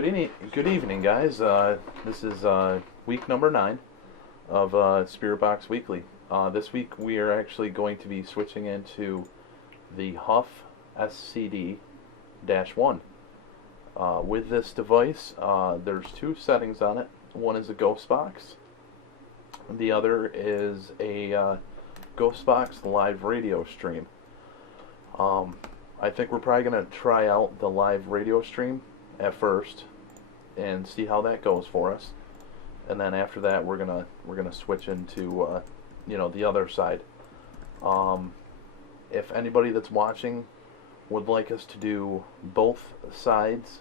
Good evening, guys. This is week number 9 of Spirit Box Weekly. This week we are actually going to be switching into the Huff SCD-1. With this device, there's two settings on it. One is a ghost box. The other is a ghost box live radio stream. I think we're probably going to try out the live radio stream at first and see how that goes for us, and then after that we're gonna switch into the other side. If anybody that's watching would like us to do both sides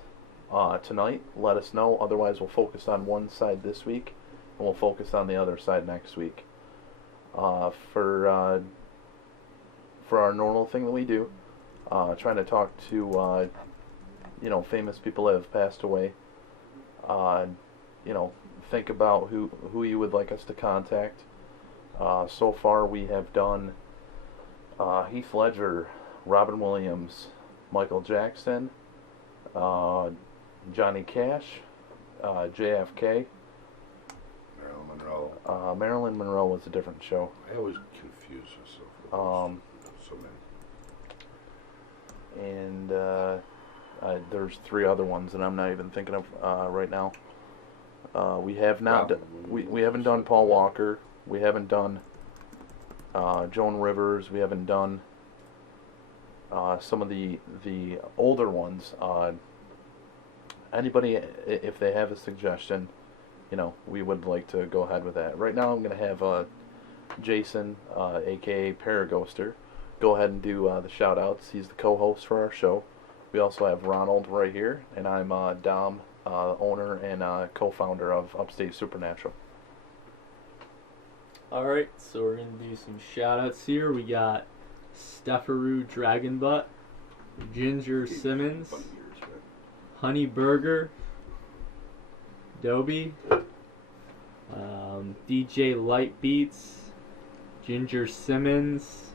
tonight, let us know. Otherwise we'll focus on one side this week and we'll focus on the other side next week. For our normal thing that we do, trying to talk to famous people that have passed away. Think about who you would like us to contact. So far we have done Heath Ledger, Robin Williams, Michael Jackson, Johnny Cash, JFK. Marilyn Monroe. Marilyn Monroe was a different show. I always confuse myself with so many. And there's 3 other ones that I'm not even thinking of right now. We have not. We haven't done Paul Walker. We haven't done Joan Rivers. We haven't done some of the older ones. Anybody, if they have a suggestion, we would like to go ahead with that. Right now, I'm gonna have Jason, aka Paraghoster, go ahead and do the shout outs. He's the co-host for our show. We also have Ronald right here, and I'm Dom, owner and co-founder of Upstate Supernatural. Alright, so we're going to do some shout-outs here. We got Steffaroo Dragonbutt, Ginger Simmons, Honey Burger, Dobie, DJ Light Beats, Ginger Simmons,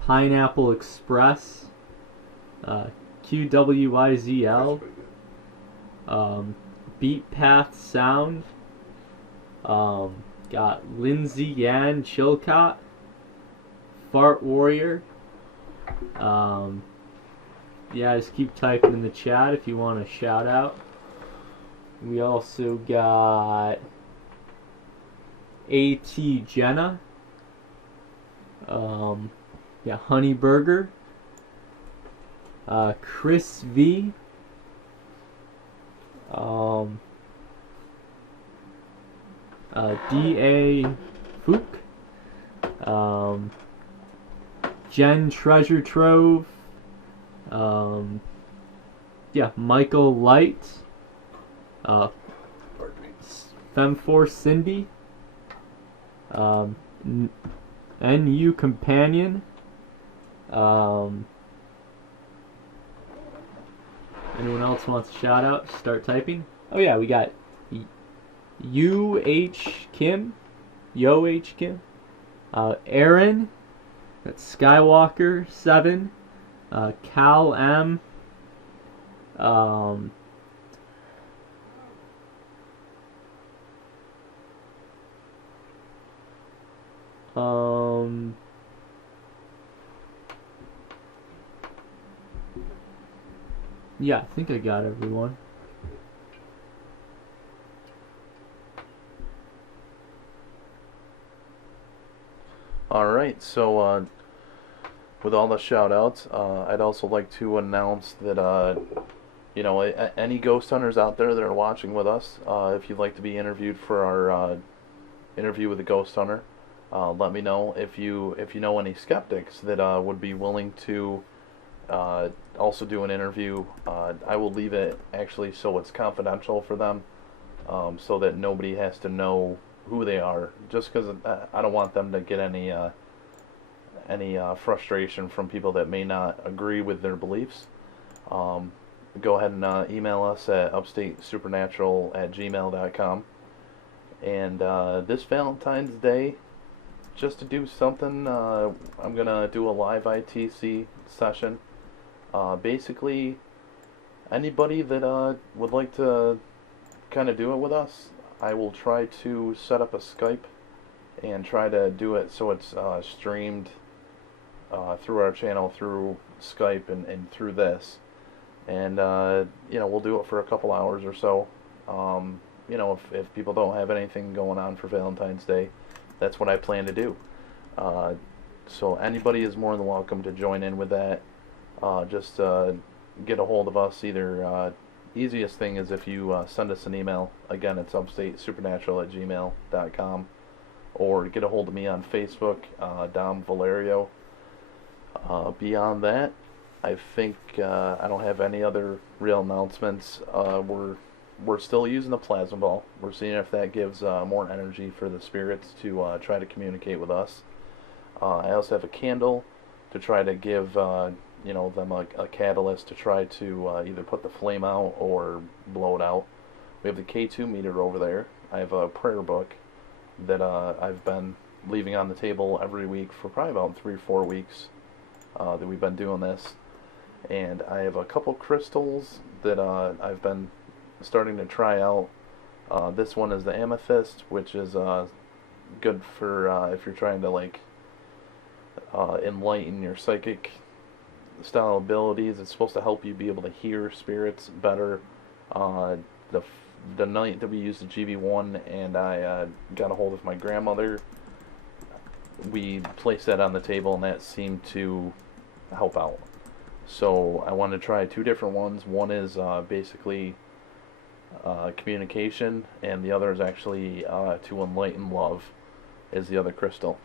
Pineapple Express, QWIZL, Beat Path Sound, got Lindsay Yan Chilcott, Fart Warrior. Just keep typing in the chat if you want a shout out. We also got AT Jenna, Honey Burger, Chris V, D.A. Fook, Jen Treasure Trove, Michael Light, Femforce Cindy, NU Companion, anyone else wants a shout out? Start typing. Oh yeah, we got UH Kim, Yo-H Kim, Aaron, that's Skywalker 7, Cal M, I think I got everyone. Alright, so with all the shout outs, I'd also like to announce that any ghost hunters out there that are watching with us, if you'd like to be interviewed for our interview with a ghost hunter, let me know. If you know any skeptics that would be willing to also do an interview, I will leave it actually so it's confidential for them, so that nobody has to know who they are, just because I don't want them to get any frustration from people that may not agree with their beliefs. Go ahead and email us at upstatesupernatural@gmail.com. And this Valentine's Day, just to do something, I'm gonna do a live ITC session. Basically, Anybody that would like to kind of do it with us, I will try to set up a Skype and try to do it so it's streamed through our channel, through Skype, and through this. And we'll do it for a couple hours or so. If people don't have anything going on for Valentine's Day, that's what I plan to do. So anybody is more than welcome to join in with that. Just get a hold of us. Either easiest thing is if you send us an email. Again, it's upstatesupernatural@gmail.com, or get a hold of me on Facebook, Dom Valerio. Beyond that, I think I don't have any other real announcements. We're still using the plasma ball. We're seeing if that gives more energy for the spirits to try to communicate with us. I also have a candle to try to give them a catalyst to try to either put the flame out or blow it out. We have the K2 meter over there. I have a prayer book that I've been leaving on the table every week for probably about 3 or 4 weeks that we've been doing this. And I have a couple crystals that I've been starting to try out. This one is the amethyst, which is good for if you're trying to enlighten your psychic style abilities. It's supposed to help you be able to hear spirits better. The night that we used the GV1 and I got a hold of my grandmother, we placed that on the table and that seemed to help out. So I wanted to try 2 different ones. One is basically communication, and the other is actually to enlighten love, is the other crystal.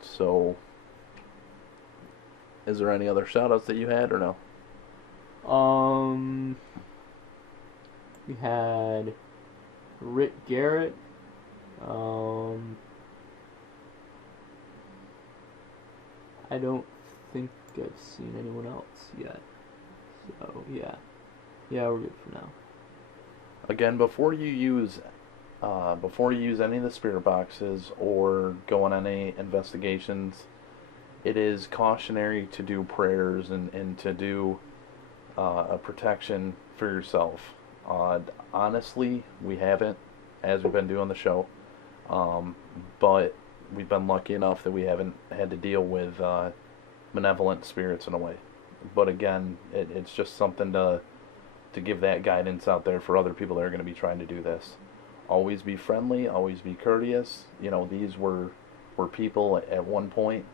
So, is there any other shout outs that you had or no? We had Rick Garrett. I don't think I've seen anyone else yet. So yeah, we're good for now. Again, before you use any of the spirit boxes or go on any investigations, it is cautionary to do prayers and to do a protection for yourself. Honestly, we haven't, as we've been doing the show, but we've been lucky enough that we haven't had to deal with benevolent spirits in a way. But again, it's just something to give that guidance out there for other people that are going to be trying to do this. Always be friendly, always be courteous. These were people at one point,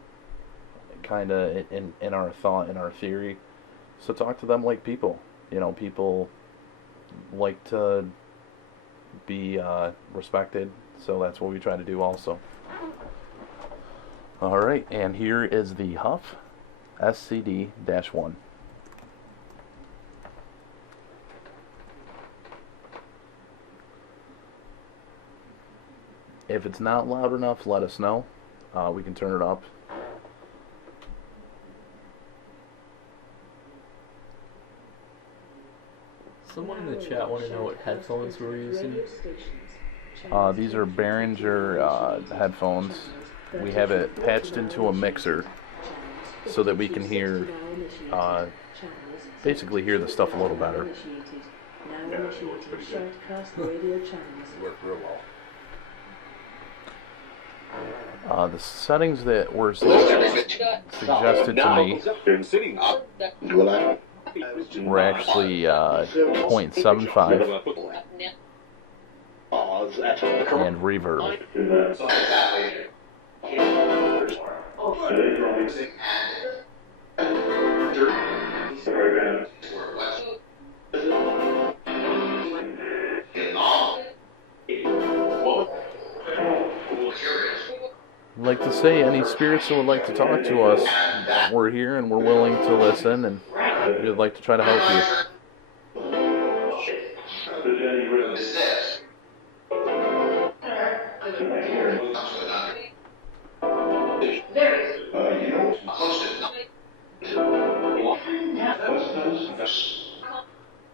kind of in our thought, in our theory. So talk to them like people. People like to be respected, so that's what we try to do also. Alright, and here is the Huff SCD-1. If it's not loud enough, let us know. We can turn it up. Someone in the chat wanted to know what headphones we're using. These are Behringer headphones. We have it patched into a mixer so that we can hear, basically hear the stuff a little better. Yeah, it worked pretty good. It worked real well. The settings that were suggested to me were actually 0.75 and reverb. I'd like to say, any spirits that would like to talk to us, we're here and we're willing to listen, and we'd like to try to help you.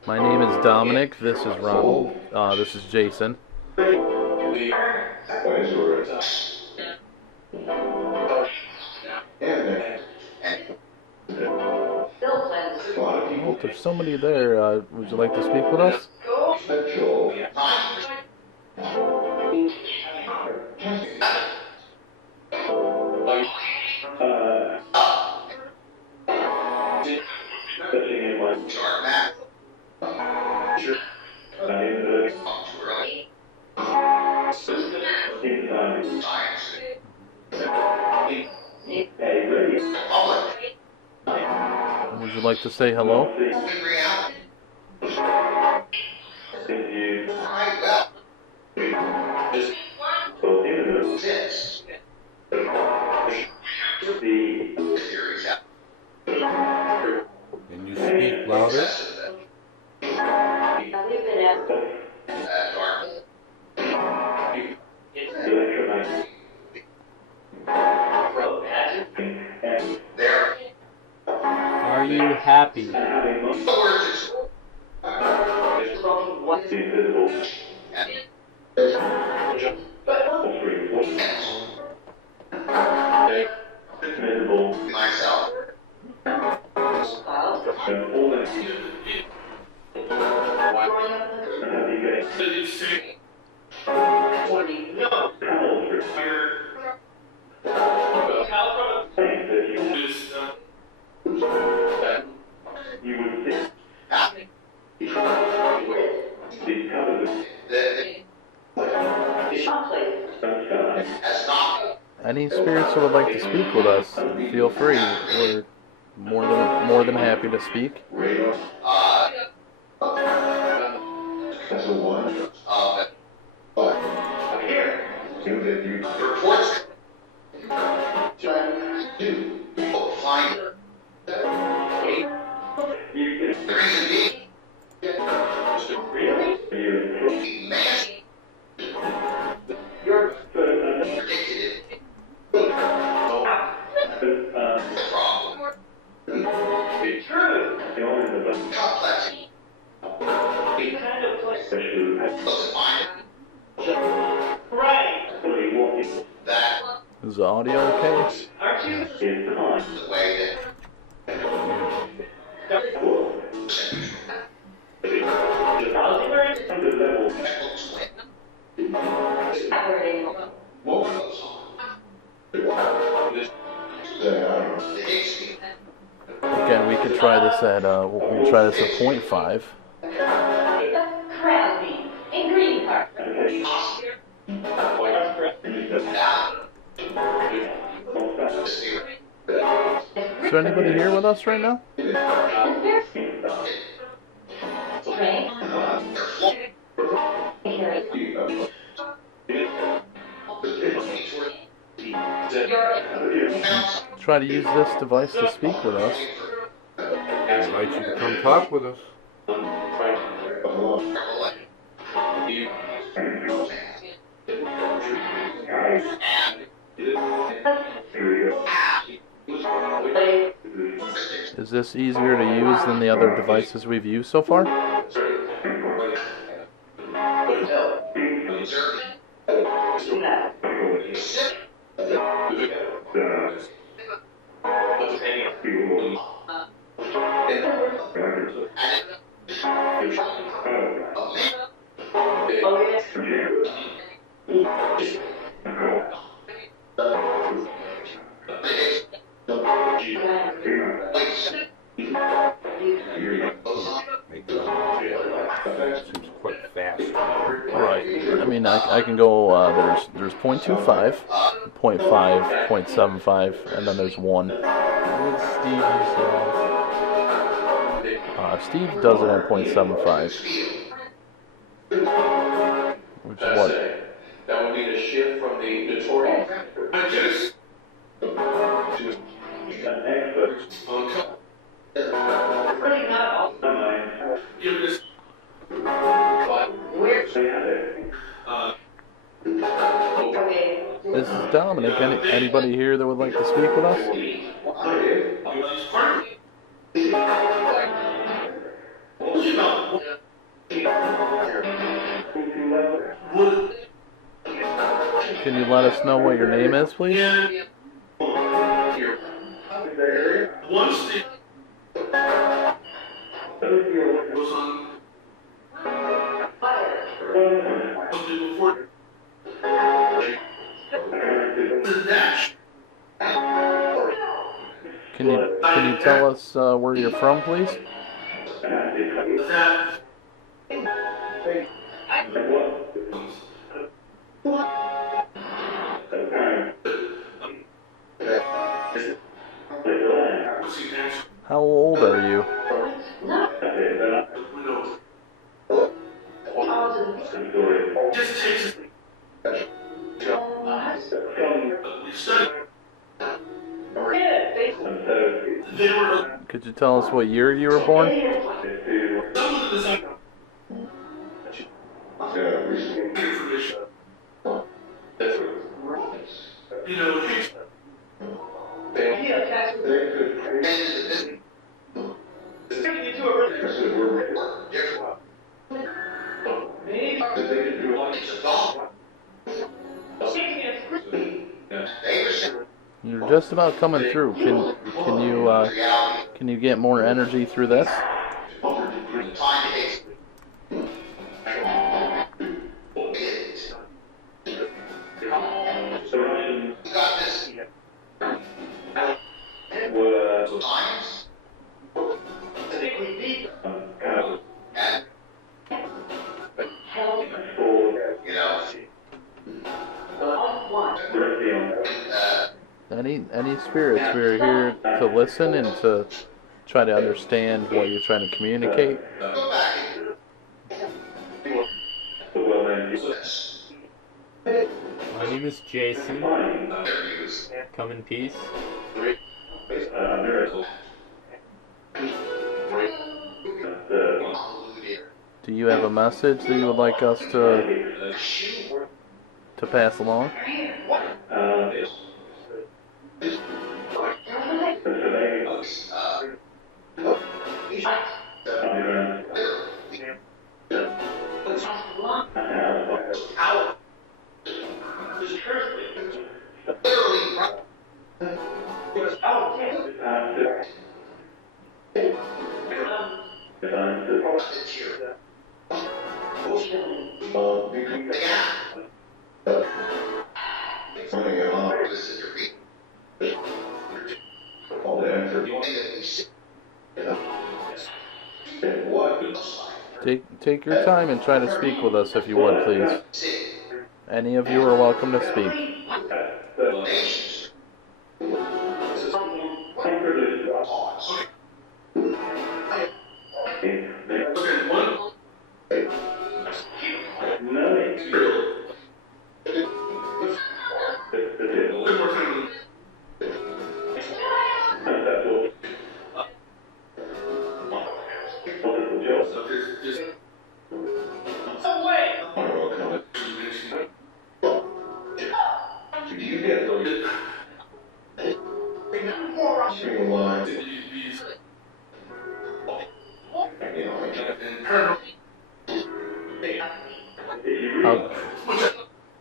My name is Dominic, this is Ronald, this is Jason. Well, if there's somebody there, would you like to speak with us? Would you like to say hello? Can you speak louder? Are you happy? Any spirits who would like to speak with us, feel free. We're more than happy to speak. Is the audio okay? Again, we could try this at we'll try this at 0.5. Is there anybody here with us right now? Try to use this device to speak with us. I invite you to come talk with us. Is this easier to use than the other devices we've used so far? Seems quite fast. Right. I mean, I can go. There's 0.25, 0.5, 0.75, and then there's 1. What did Steve used to have? Steve does it at 0.75, which is what? That would be the shift from the notorious. This is Dominic. Anybody here that would like to speak with us? Can you let us know what your name is, please? Can you tell us where you're from, please? How old are you? Could you tell us what year you were born? You're just about coming through. Can you get more energy through this? Any spirits, we're here to listen and to try to understand what you're trying to communicate. My name is Jason. Come in peace. Do you have a message that you would like us to pass along? Take your time and try to speak with us if you would, please. Any of you are welcome to speak.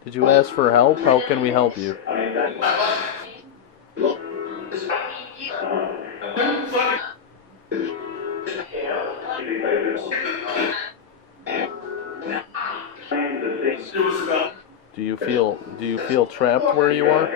Did you ask for help? How can we help you? Do you feel trapped where you are?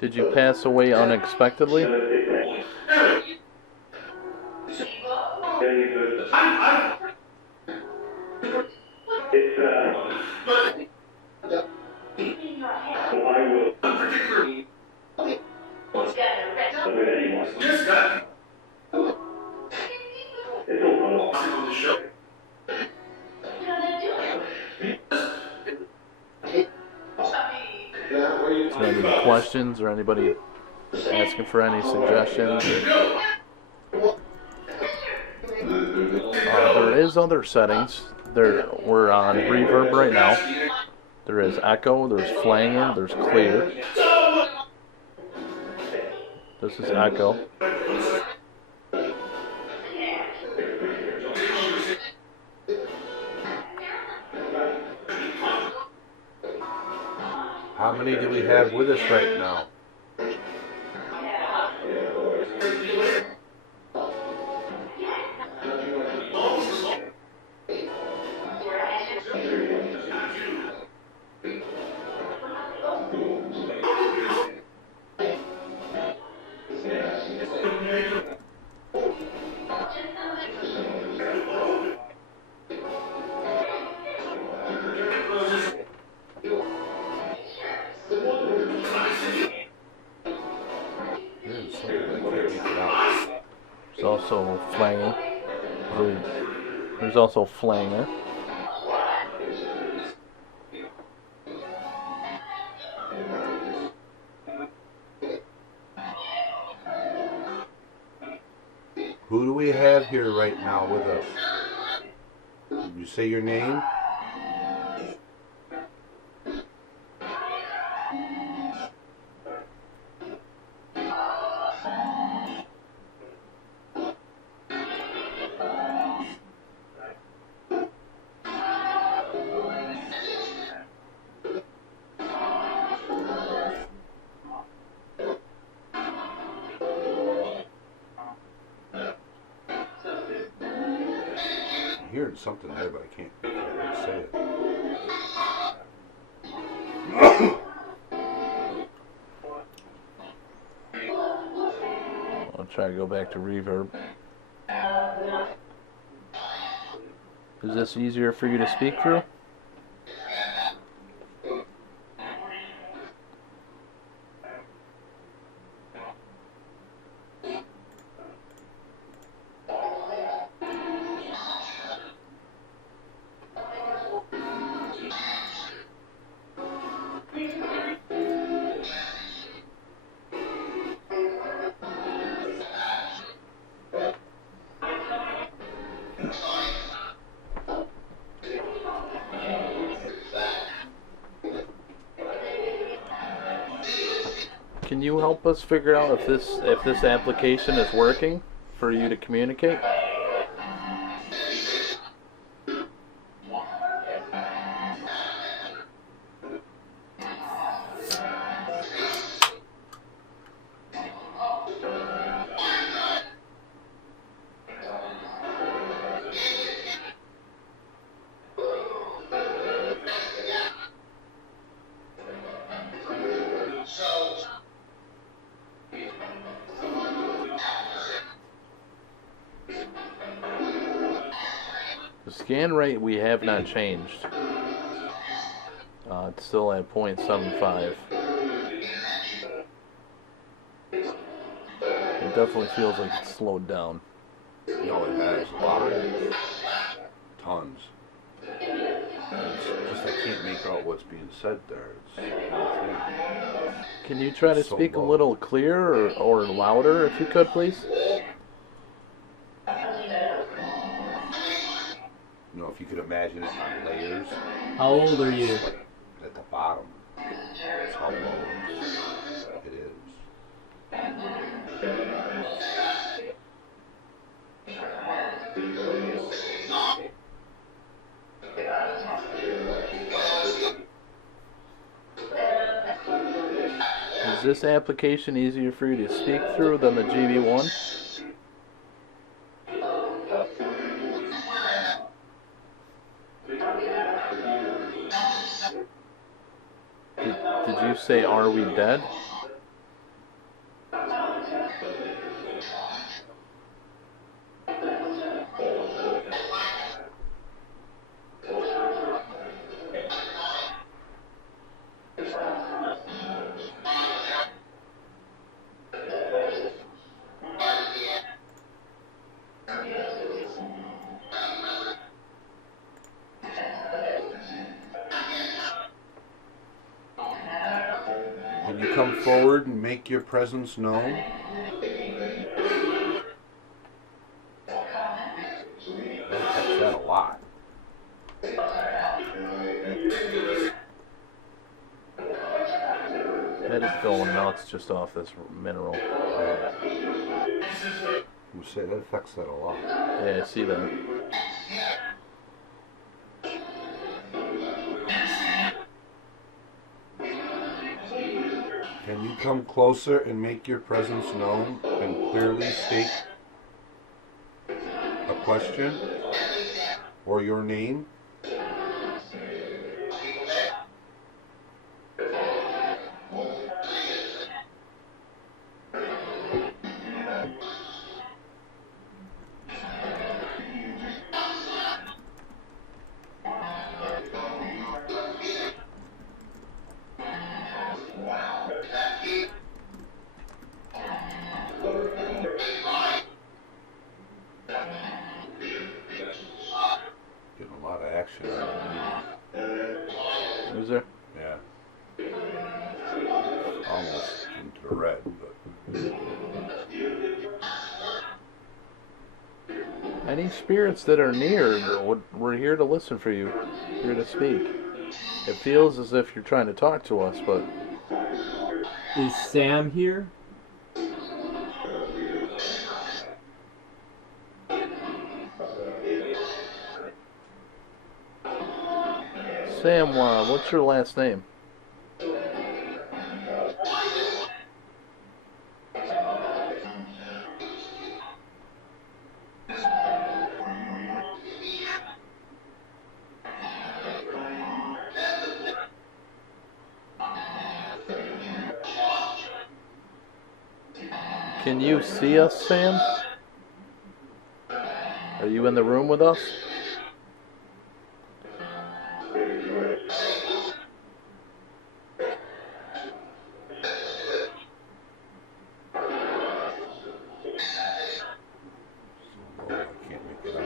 Did you pass away unexpectedly? Is there any questions or anybody asking for any suggestions? There is other settings. We're on reverb right now, There is echo, there's flanger, there's clear. This is echo. How many do we have with us right now? There's something I can't make it out. There's also flanger. There's also flanger. Who do we have here right now with us? Did you say your name? I'm hearing something there, but I can't say it. I'll try to go back to reverb. Is this easier for you to speak through? Can you help us figure out if this application is working for you to communicate? The scan rate we have not changed. It's still at 0.75. It definitely feels like it's slowed down. No, it has a lot. Tons. It's just I can't make out what's being said there. Can you try to So speak a low. little clearer or louder if you could, please? You know, if you could imagine it on layers. How old are you? Like at the bottom. That's how low it is. Is this application easier for you to speak through than the GB1? Did you say, "Are we dead"? Can you come forward and make your presence known? I catch that a lot. It is going nuts just off this mineral. You say that affects that a lot. Yeah, I see that. Can you come closer and make your presence known and clearly state a question or your name? Getting a lot of action in the meeting. Is there? Yeah. Almost into the red, but Any spirits that are near, we're here to listen for you, here to speak. It feels as if you're trying to talk to us, but Is Sam here? Sam, what's your last name? Can you see us, Sam? Are you in the room with us? so low I can't make it out.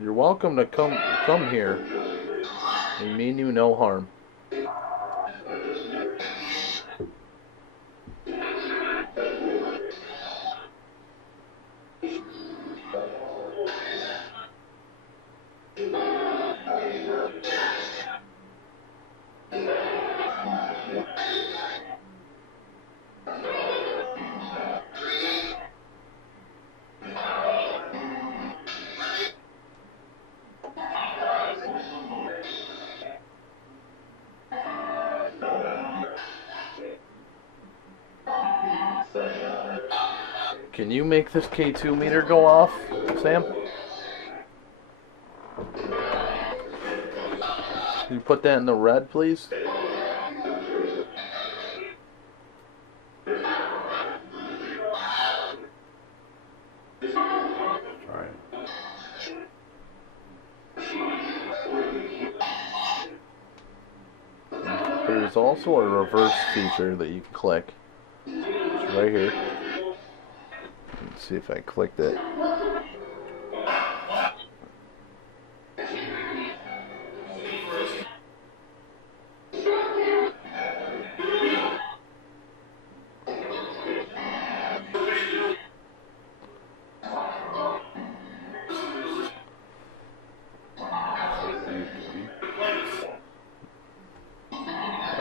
You're welcome to come here. We mean you no harm. Can you make this K2 meter go off, Sam? Can you put that in the red, please? Trying. There's also a reverse feature that you can click. It's right here. Let's see if I clicked it.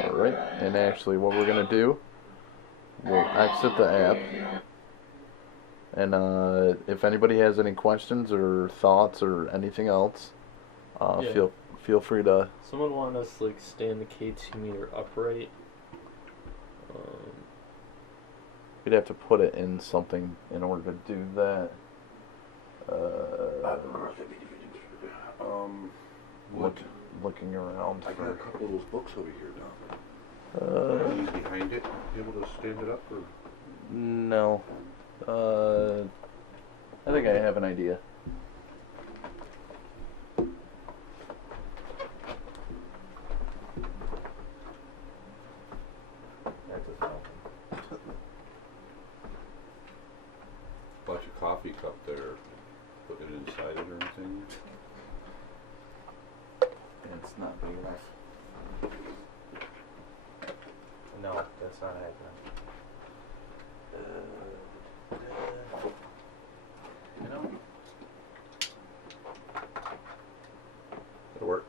Alright, and actually what we're going to do, we'll exit the app. And if anybody has any questions or thoughts or anything else, Yeah. feel free to. Someone wanted us to like stay in the K2 meter upright. We'd have to put it in something in order to do that. What? Looking around. I got a couple of those books over here, Don. Are you behind it? You able to stand it up or? No. I think I have an idea. That's a fountain. Bought your coffee cup there. Put it inside it or anything? It's not big enough. No, that's not happening. You know? It'll work.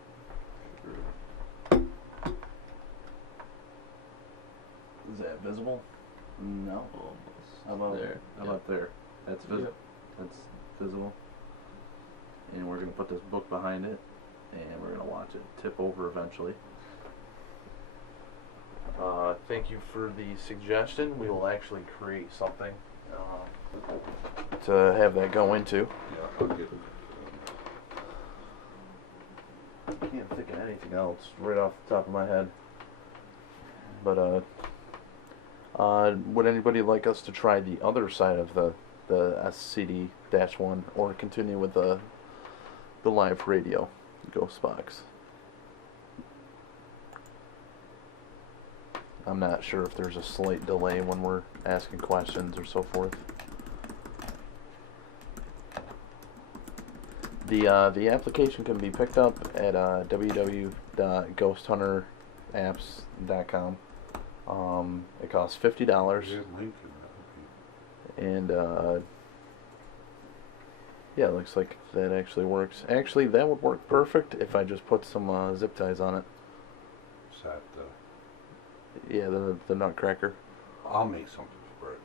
No, How about there. How Yep. about there? That's Yep. That's visible. And we're gonna put this book behind it, and we're gonna watch it tip over eventually. Thank you for the suggestion. We will actually create something to have that go into. Yeah, I'll get it. I can't think of anything else right off the top of my head. But would anybody like us to try the other side of the SCD-1 or continue with the live radio ghost box? I'm not sure if there's a slight delay when we're asking questions or so forth. The application can be picked up at www.GhostHunterApps.com. It costs $50, There's a link in that. and yeah, it looks like that actually works. Actually, that would work perfect if I just put some zip ties on it. Is that, Yeah, the Nutcracker. I'll make something for it.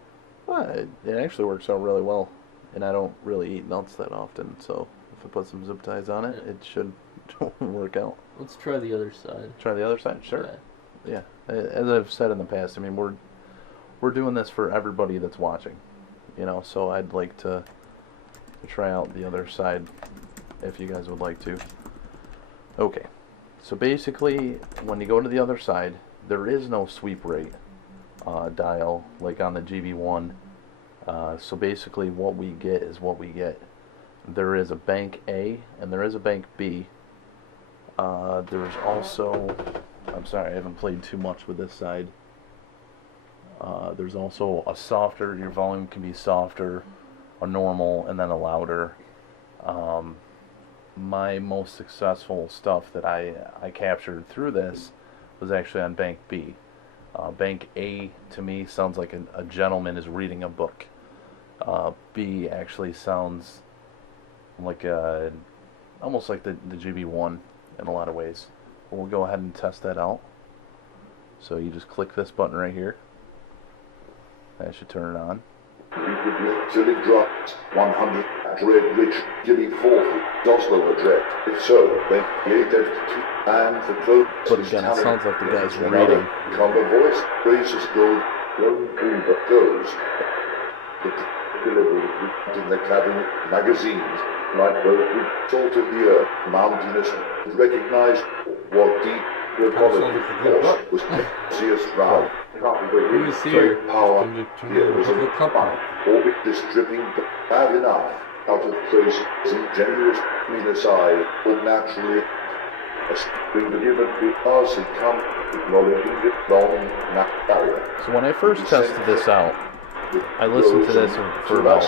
Well, it actually works out really well, and I don't really eat nuts that often, so if I put some zip ties on it, it should work out. Let's try the other side. Try the other side, sure. Yeah. Yeah, as I've said in the past, I mean we're doing this for everybody that's watching, you know. So I'd like to try out the other side, if you guys would like to. Okay, so basically, when you go to the other side, there is no sweep rate dial like on the GB1. So basically, what we get is what we get. There is a bank A and there is a bank B. There's also, I'm sorry, I haven't played too much with this side. There's also a softer, your volume can be softer, a normal, and then a louder. My most successful stuff that I captured through this was actually on bank B. Bank A to me sounds like a gentleman is reading a book. B actually sounds like almost like the GB1 in a lot of ways. But we'll go ahead and test that out. So you just click this button right here. That should turn it on. Till it drops 100 dread rich Gilly 40 Oslo address. If so, then created and the code. But again, it sounds like the guy's reading. Combo voice, praises gold, going through the goes. The delivery in the cabinet magazines, like both with salt of the earth, mountainous, recognized what deep quality force was serious round. Who is here? Power Can you turn here was the a company? orbit this dripping bad enough out of place ingenuous mean aside or naturally a spring given because it come acknowledging the long barrier. So when I first tested this out, I listened to this for about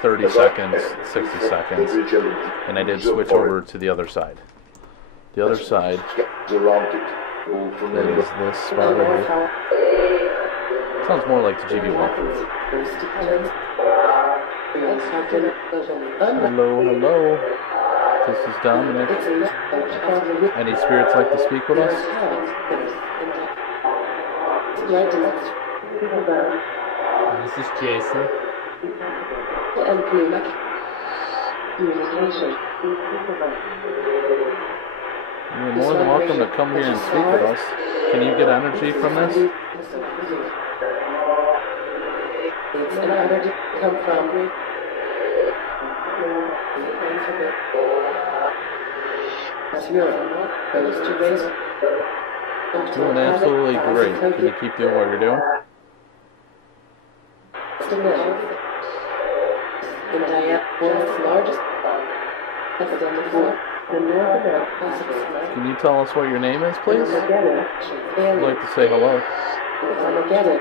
30 seconds, 60 seconds, and I did switch over to the other side. The other side, that is this spot right here. Sounds more like the GB1. Hello, hello. This is Dominic. Any spirits like to speak with us? This is Jason. You're more than welcome to come here and speak with us. Can you get energy from this? It's an energy come from zero. Goes to raise. Doing absolutely great. Can you keep doing what you're doing? In diameter, world's largest accidental the North America. Can you tell us what your name is, please? I'd like to say hello. Armageddon.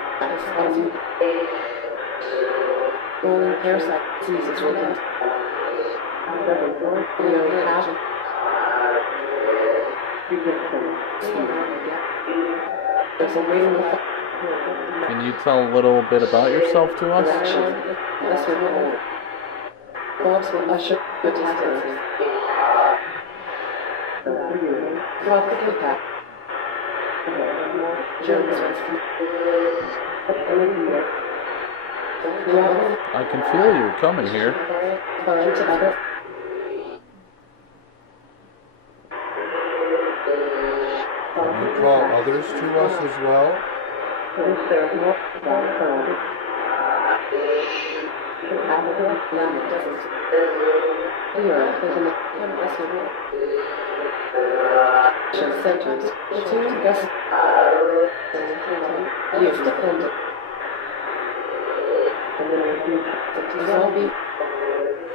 Rolling parasite diseases with us. We already have it. There's a waiting list. Can you tell a little bit about yourself to us? This will hold. Forbes will usher the taxes. Drop the impact. Germans I can feel you coming here. Can you call others to us as well?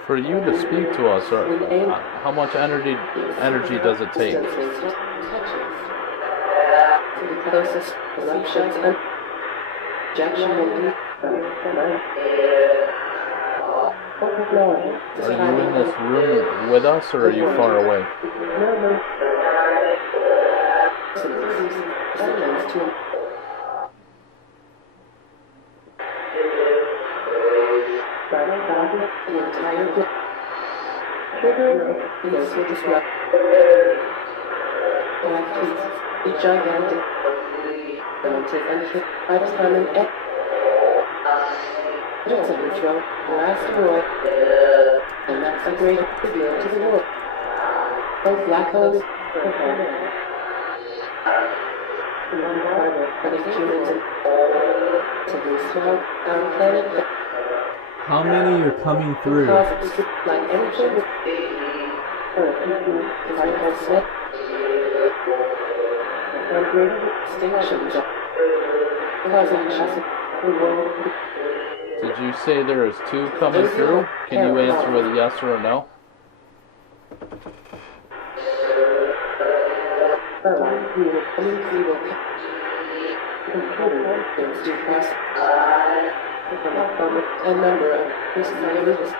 For you to speak to us, how much energy does it take? Are you in this room with us, or are you far away? Gigantic and that's a great tribute to the world. Both black holes are the humans to be small on planet. How many are coming through? Like anything, extinctions causing Did you say there is 2 coming through? Can you answer with a yes or a no? a number of personalities,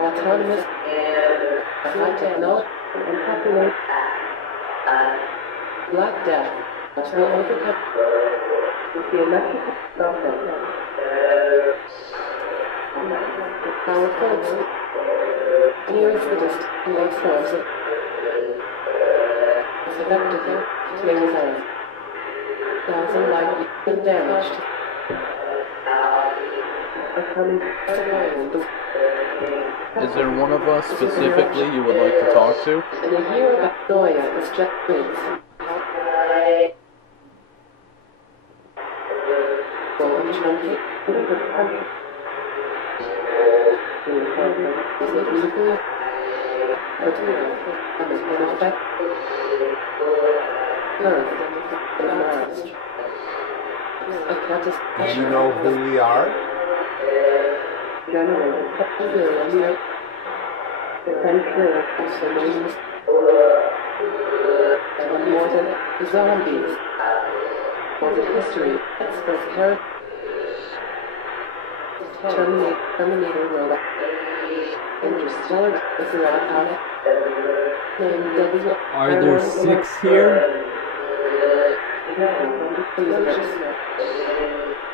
autonomous, high technology, and populate Black Death will overcome with the electrical self-defense. Our folks, here is the distant force of effectively clears out 1,000 light years damaged. Is there one of us specifically you would like to talk to? And a year of Goya is just wins. Do you know who we are? And more than zombies. For the history, express character. Terminator robot. Interstellar is around on it. Named W. Are there 6 here?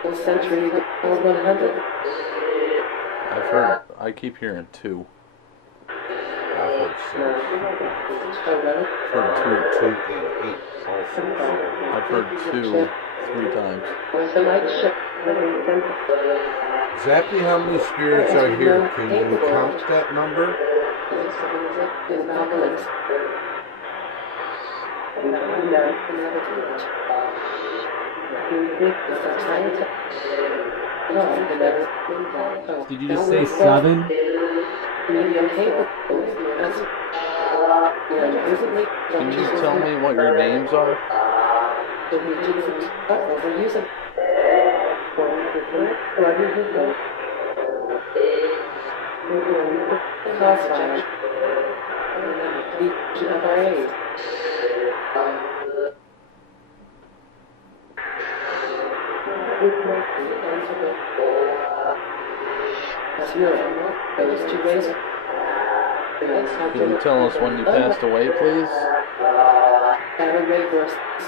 The century or 100. I've heard. I keep hearing 2. I've heard 6. Heard 2. 2 and 8 also. I've heard 2 3 times. Exactly how many spirits are here? Can you count that number? Did you just say 7? Can you tell me what your names are? Can you tell us when you passed away, please?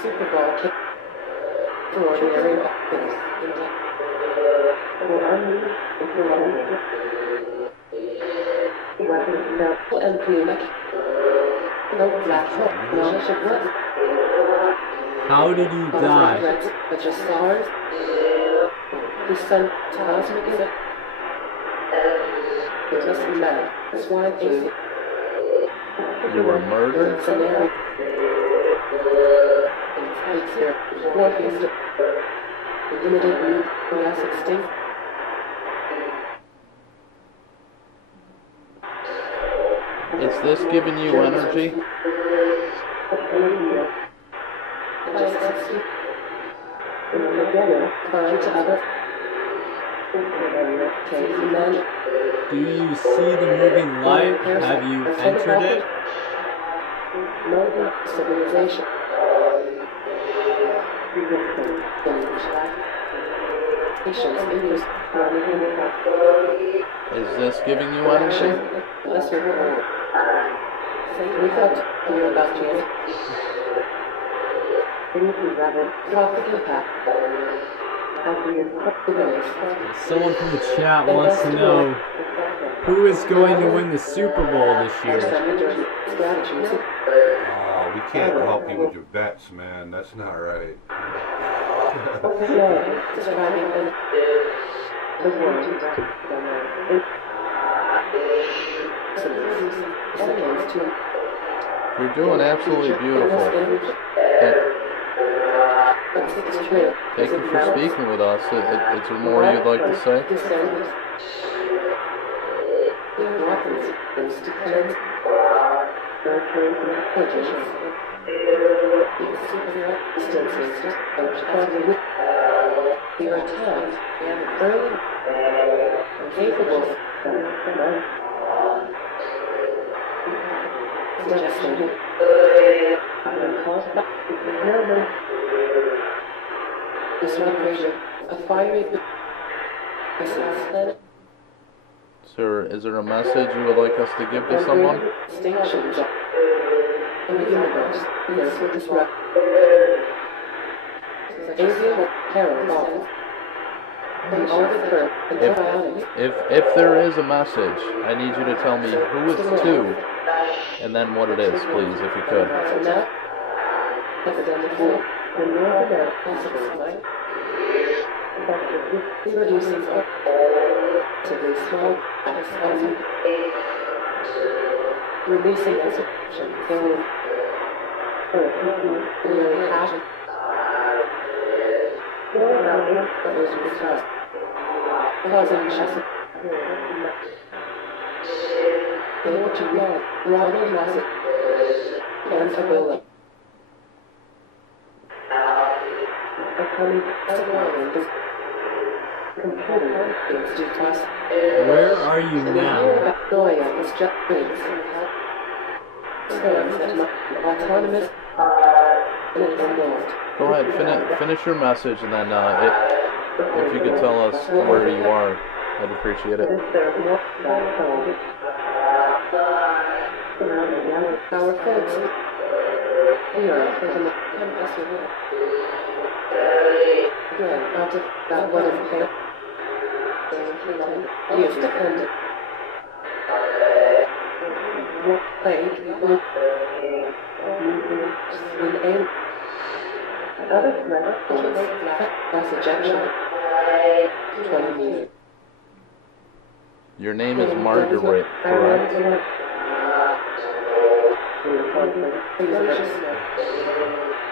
Super Bowl ordinary and punic. No black hole. How did you die? But just stars. The sun, cosmic event. It doesn't matter. That's why blue. You were murdered? Scenario. It's here. What is the limited view gas extinct? Is this giving you energy? Find other. Do you see the moving light? Have you entered it? Civilization. Is this giving you energy? Lesser reward. We felt clear about you. Drop the impact. Someone from the chat wants to know who is going to win the Super Bowl this year. Oh, we can't help you with your bets, man. That's not right. You're doing absolutely beautiful. Thank you for speaking with us. Is there more you'd like to say? Sir, is there a message you would like us to give to someone? Distinctions in the universe. This will disrupt. Alien terror falls. If there is a message, I need you to tell me who it's to, and then what it is, please, if you could. Reducing relatively small releasing execution. Nearly half what was discussed. Causing chest. Able to read Robin Russell and Ebola. Where are you now? Autonomous. Go ahead, finish your message, and then if you could tell us where you are, I'd appreciate it. Our folks here taking the campus again, out of that one is there. Yes, and played with gas ejection 20 meters. Your name is Margaret, correct?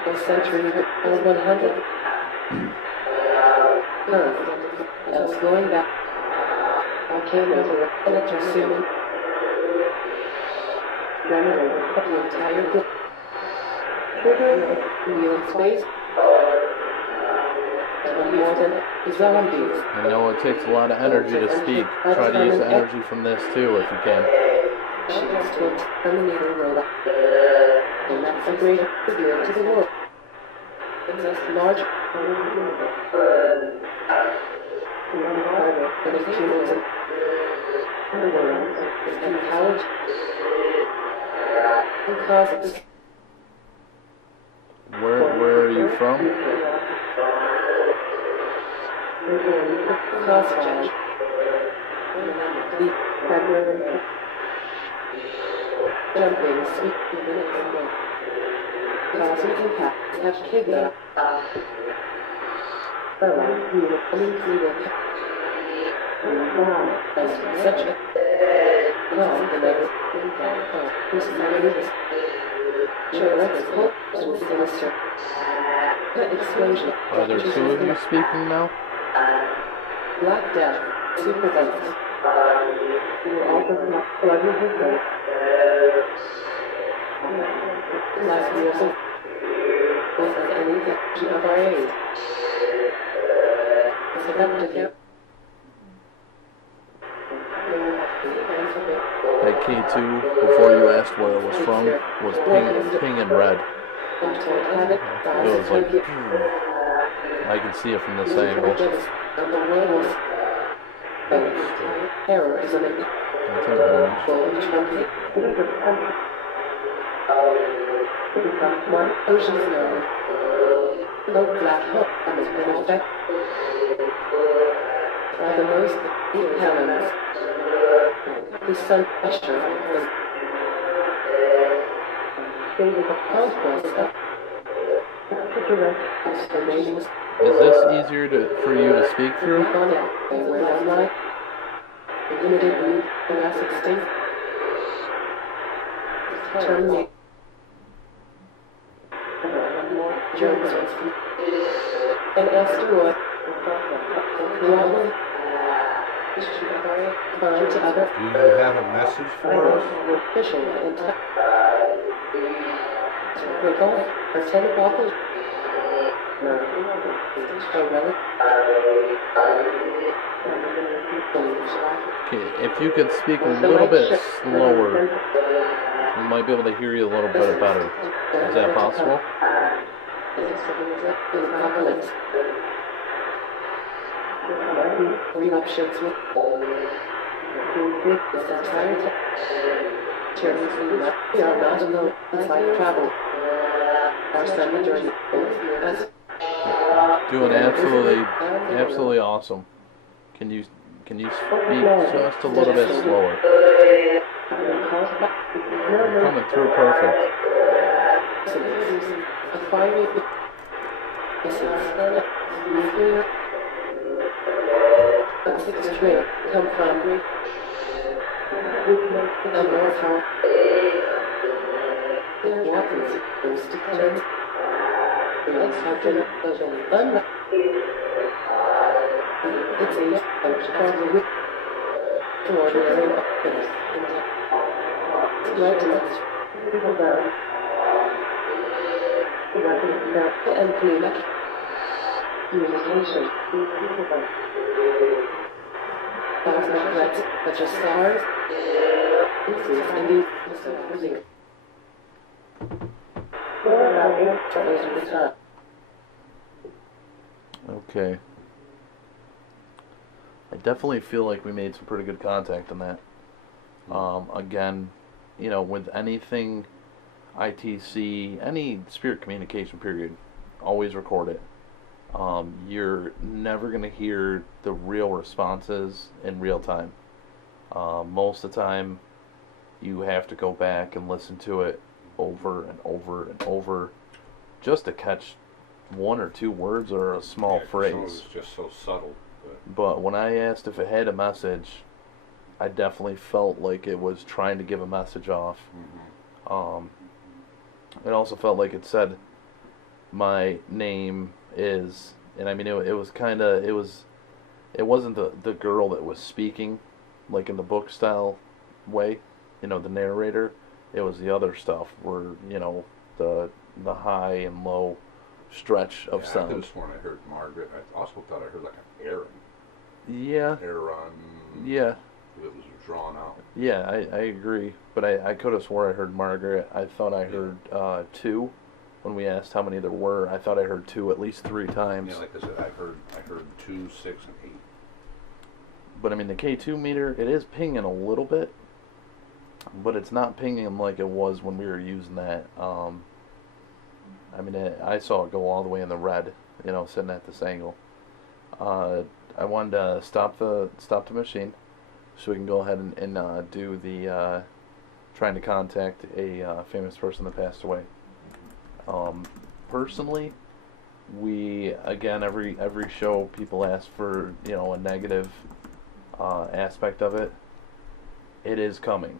A century or 100. Else going back. I came over electrocity. The entire book. Real space. More than zombies. I know it takes a lot of energy to speak. Try to use the energy from this too, if you can. She is to a Terminator robot. And that's a great figure to the world. It's a large and if humans in the world is empowered and causes Where are you from? cause change. Jumping, sweeping minutes and more. Causes impact have kidnapped. Such a explosion. Are there two of you speaking now? Black Death, supervisor. Last year's was an infection of our age. Seductive. That K2, before you asked where it was from, was ping and red. It was like, I can see it from this angle. Terror is an It's in orange. Ocean's known. No black hole has been affected by the most deep elements. The sun pressure was conquest of remaining Is this easier for you to speak through? on it. Where I'm like, limited read and mass extinct. Terminate. Germs and asteroid. One. Find to other. Do you have a message for us? Fishing and recall or 10 o'clock. Okay, if you could speak a little bit slower, we might be able to hear you a little bit better. Is that possible? Eruptions with this entire time. We are not alone in flight travel. Our summer journey as Doing absolutely awesome. Can you speak just a little bit slower? You're coming through perfect. a fiery nuclear six trail come from the North Hall. Weapons was declared it's a extraordinary legends and communication. Cosmic threats such as stars, and these Okay. I definitely feel like we made some pretty good contact on that. Again, you know, with anything ITC, any spirit communication period, always record it. You're never going to hear the real responses in real time. Most of the time, you have to go back and listen to it over and over and over just to catch one or two words or a small phrase. It's just so subtle. But when I asked if it had a message, I definitely felt like it was trying to give a message off. It also felt like it said, my name is, and I mean, it was kind of, it wasn't the girl that was speaking, like in the book style way, you know, the narrator. It was the other stuff where, you know, the high and low stretch of I sound. could have sworn I heard Margaret. I also thought I heard like an Aaron. Yeah. Aaron. Yeah. It was drawn out. Yeah, I agree. But I could have swore I heard Margaret. I thought I heard two. When we asked how many there were, I thought I heard two at least 3 times. Yeah, like I said, I heard 2, 6, and 8. But I mean, the K2 meter, it is pinging a little bit, but it's not pinging like it was when we were using that. I mean, I saw it go all the way in the red, you know, sitting at this angle. I wanted to stop the machine so we can go ahead and do the trying to contact a famous person that passed away. Personally, we again every show people ask for a negative aspect of it. It is coming.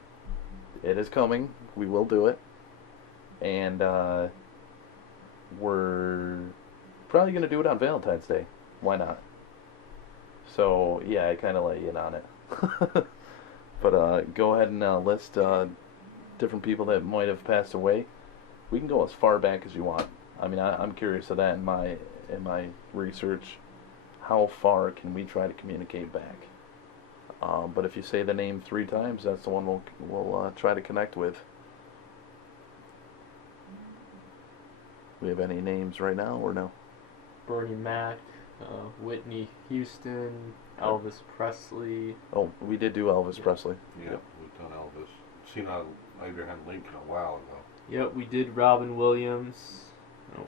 It is coming. We will do it, and we're probably gonna do it on Valentine's Day. Why not? So yeah, I kind of let you in on it. But go ahead and list different people that might have passed away. We can go as far back as you want. I mean, I'm curious of that in my research. How far can we try to communicate back? But if you say the name 3 times, that's the one we'll try to connect with. We have any names right now or no? Bernie Mac, Whitney Houston, Elvis Presley. Oh, we did do Elvis Presley. Yeah, Yep. we've done Elvis. Seen on Abraham Lincoln a while ago. Yep, we did Robin Williams.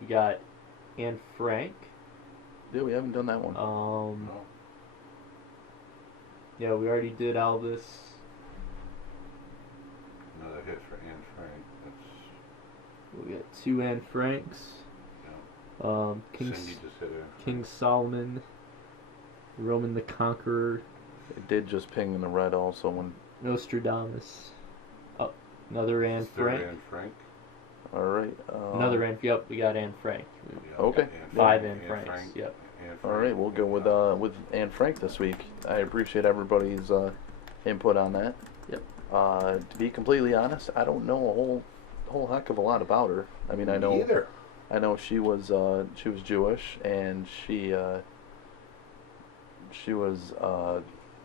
We got Anne Frank. Yeah, we haven't done that one. No. Yeah, we already did Elvis. Another hit for Anne Frank. That's We got 2 Anne Franks. King Cindy just hit her. King Solomon, Roman the Conqueror, It did just ping in the red also when. Nostradamus. Oh, another Anne Third Frank. Anne Frank. All right. Another Anne. Yep, we got Anne Frank. Yeah, Okay. Anne 5 Frank, Anne Franks. Yep. Anne All Frank. right, we'll go with Anne Frank this week. I appreciate everybody's input on that. Yep. To be completely honest, I don't know a whole heck of a lot about her. I mean, I know Either. she was Jewish, and she was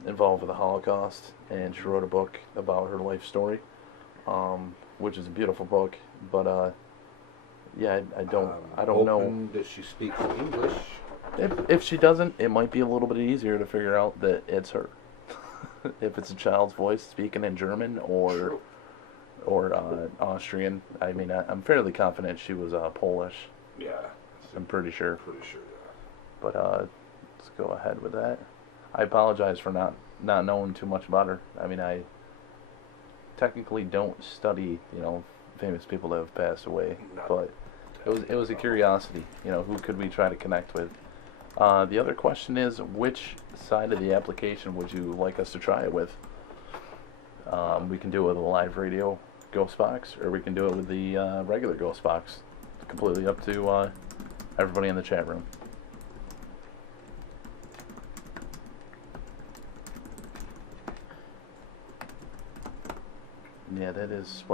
involved with the Holocaust, and she wrote a book about her life story, which is a beautiful book. But yeah, I don't know. Hoping that she speaks English. If she doesn't, it might be a little bit easier to figure out that it's her. If it's a child's voice speaking in German or Austrian. I mean, I'm fairly confident she was Polish. Yeah. I'm pretty sure. Pretty sure. But let's go ahead with that. I apologize for not knowing too much about her. I mean, I technically don't study, famous people that have passed away, but it was a curiosity. Who could we try to connect with? The other question is, which side of the application would you like us to try it with? We can do it with a live radio ghost box, or we can do it with the regular ghost box. It's completely up to everybody in the chat room. Yeah, that is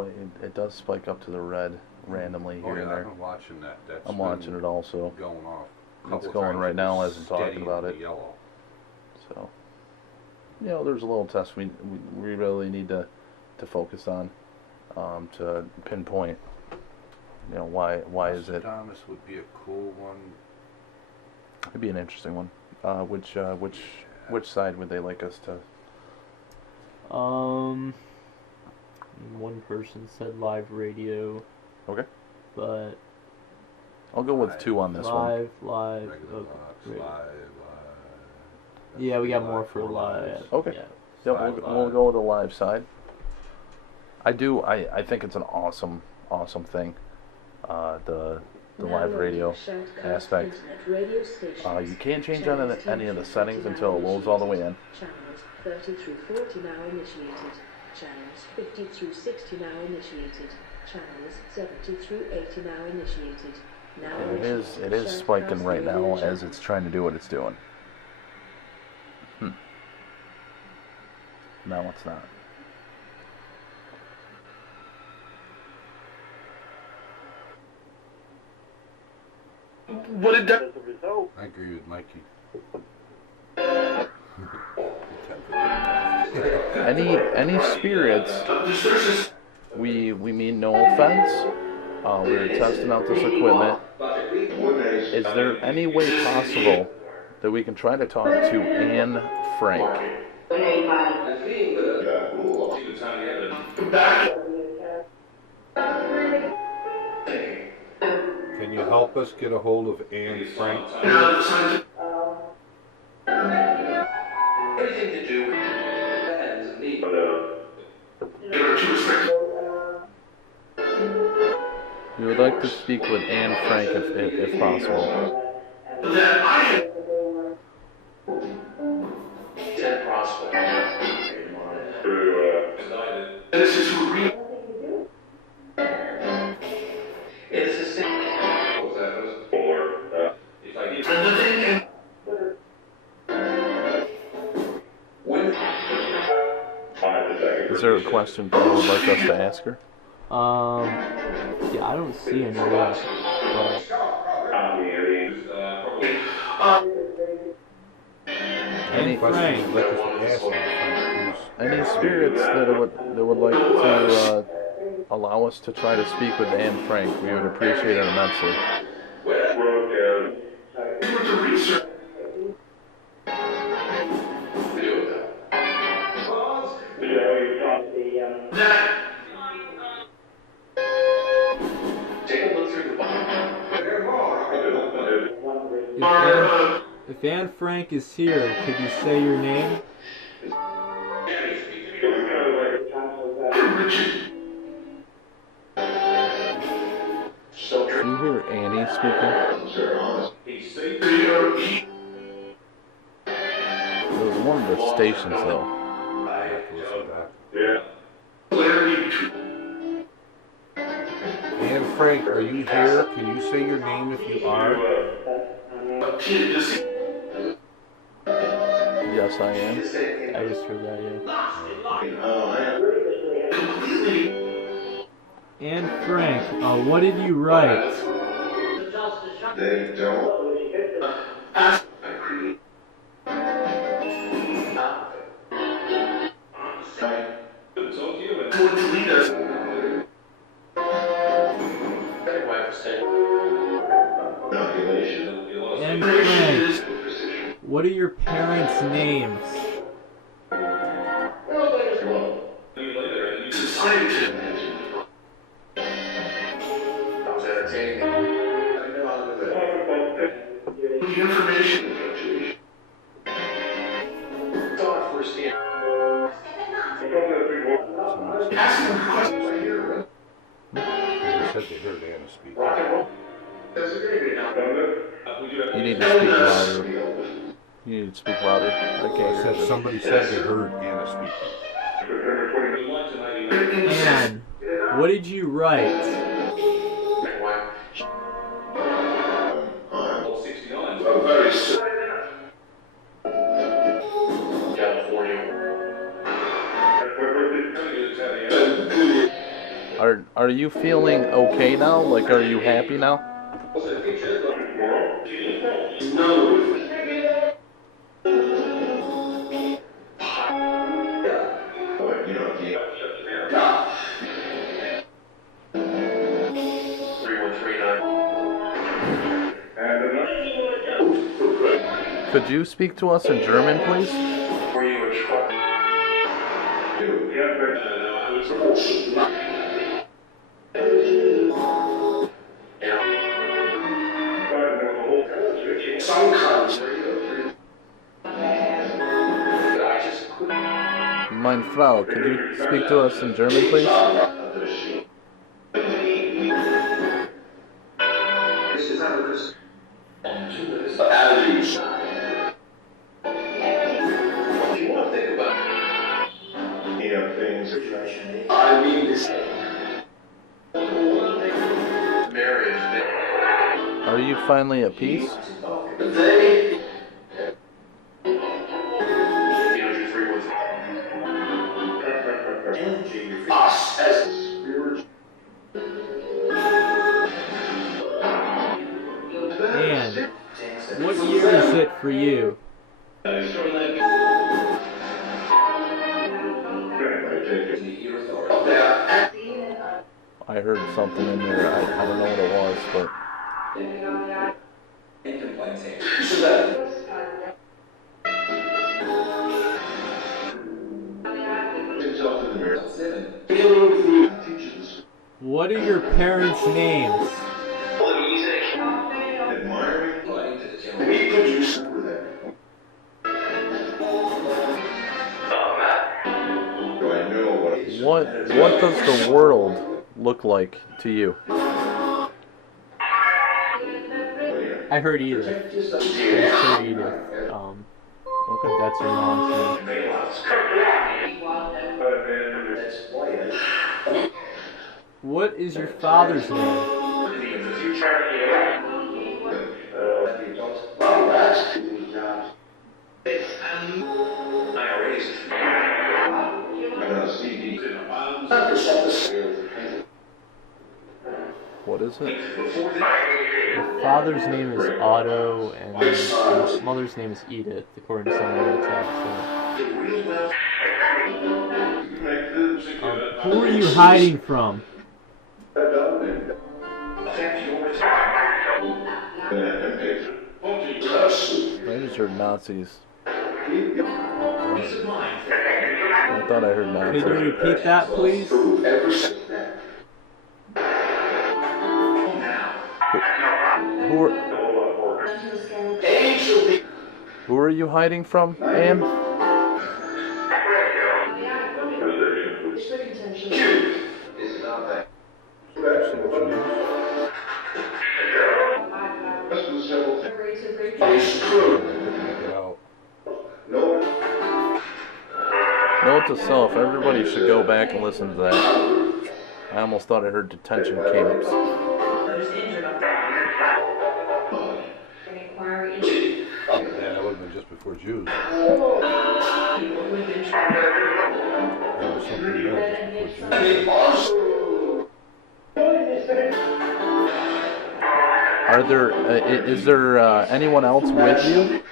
it does spike up to the red randomly Oh here and yeah, there. I've been watching that. That's I'm watching it also. going off. It's Couple going times right it now was as I'm talking steady about in it. the Yellow. So, there's a little test we really need to focus on to pinpoint. Why is it? Thomas would be a cool one. It'd be an interesting one. Which side would they like us to? One person said live radio, Okay, but I'll go with 2 on this one. live. Regular Okay, box, great. live. Yeah, we got more live, for 4 live. lives. Okay. Yeah. Yep, Five we'll live. go with the live side. I think it's an awesome thing. The live radio aspect. You can't change any of the settings until it loads all the way in. Channels 30 through 40 now initiated. Channels 50 through 60 now initiated. Channels 70 through 80 now initiated. Now And it is spiking right now as it's trying to do what it's doing. No, it's not. What it does. I agree with Mikey. Any spirits, we mean no offense. We're testing out this equipment. Is there any way possible that we can try to talk to Anne Frank? Can you help us get a hold of Anne Frank? Everything to do with fans and me. We would like to speak with Anne Frank if possible. that I Ten prospect. this is who real. It is the same. If I give And the thing is, when Is there a question Paul would like us to ask her? Yeah, I don't see any yet, but Any Frank. any spirits that would like to allow us to try to speak with Anne Frank? We would appreciate it immensely. with the research, we do it that take a look through the Bible. If Anne Frank is here, could you say your name? So Do you hear Annie speaking? It was one of the stations though. clarity between And Frank, are you here? Can you say your name if you are? a kid just Yes, I am. I just heard that, completely yeah. Anne Frank, what did you write? they don't ask going to lead us Anne Frank, what are your parents' names? society. The information asking the question They said they heard Anna speak. You need to speak louder. You need to speak louder. I can't hear you. Somebody said they heard Anna speak. Anne, what did you write? very Are you feeling okay now? Like, are you happy now? Could you speak to us in German, please? sometimes Mein Frau, could you speak to us in German, please? I mean this. Are you finally at peace? They us as spiritual. Anne, what year is it for you? I heard something in there. I don't know what it was, but What are your parents' names? what does the world look like to you? I heard Edith. I just heard Edith. Okay. That's your mom's name. What is your father's name? What is it? Your father's name is Otto, and your mother's name is Edith, according to someone in the chat. So. Who are you hiding from? I just heard Nazis. I thought I heard Nazis. Could you repeat that, please? Who are you hiding from, Anne? Note to self, everybody should go back and listen to that. I almost thought I heard detention camps. Yeah, that would have been just before Jews. There was something there just before Jews. Are there? Is there anyone else with you?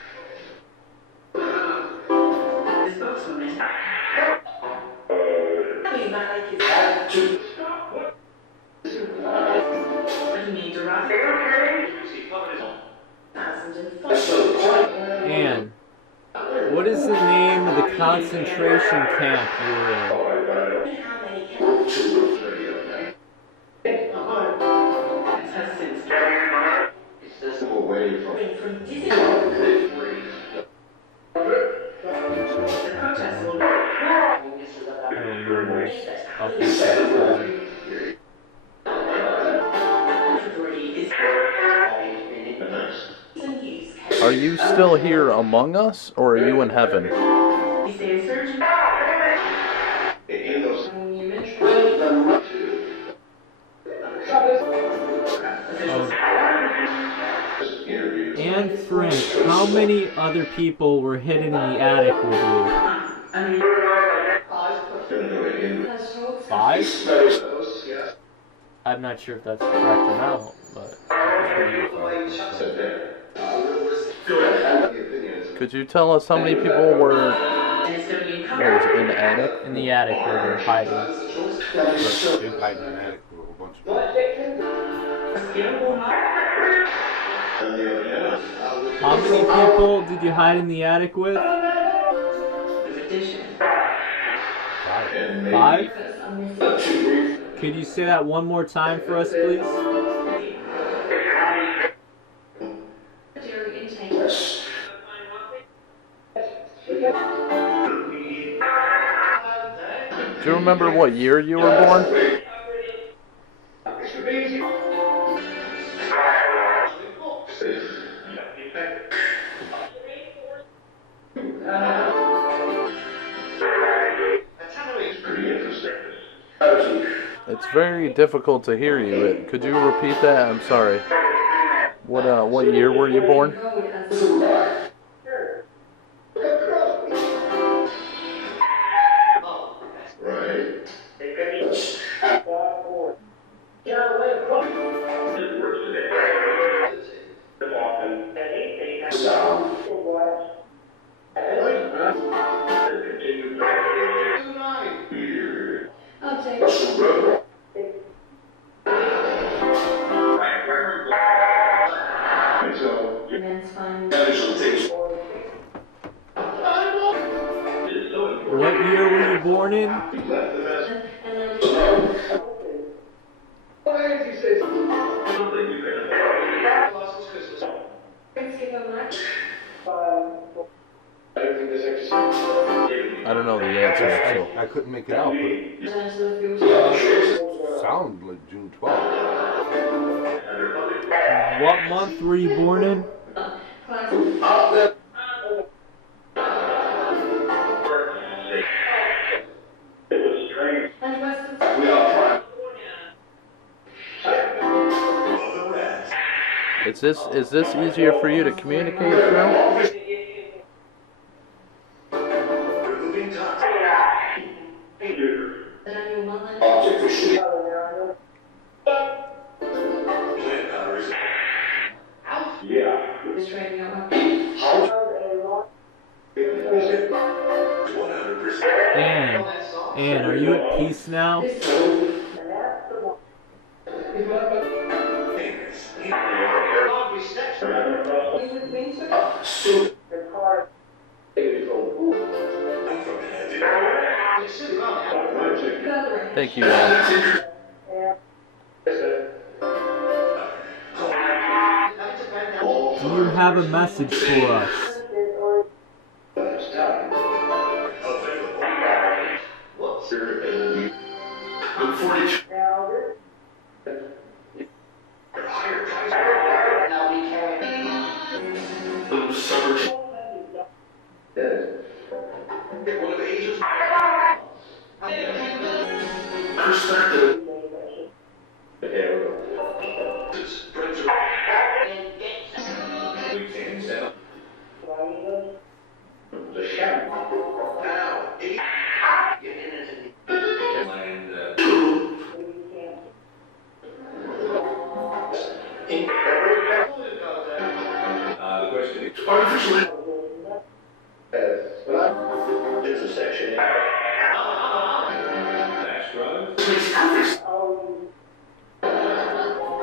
Anne, what is the name of the concentration camp you were in? Are you still here among us, or are you in heaven? Anne Frank, how many other people were hidden in the attic with you? 5? I'm not sure if that's the correct amount, but... Could you tell us how many people were in the attic? In the attic where they're hiding. They hide in the attic for a whole bunch of How many people did you hide in the attic with? 5? Could you say that one more time for us, please? Do you remember what year you were born? It's very difficult to hear you. Could you repeat that? I'm sorry. What year were you born? What year were you born in? I don't know the answer. So. I couldn't make it out, but it sounded like June 12th. What month were you born in? Is this easier for you to communicate through? Anne, are you at peace now? Thank you, Anne. Do you have a message for us?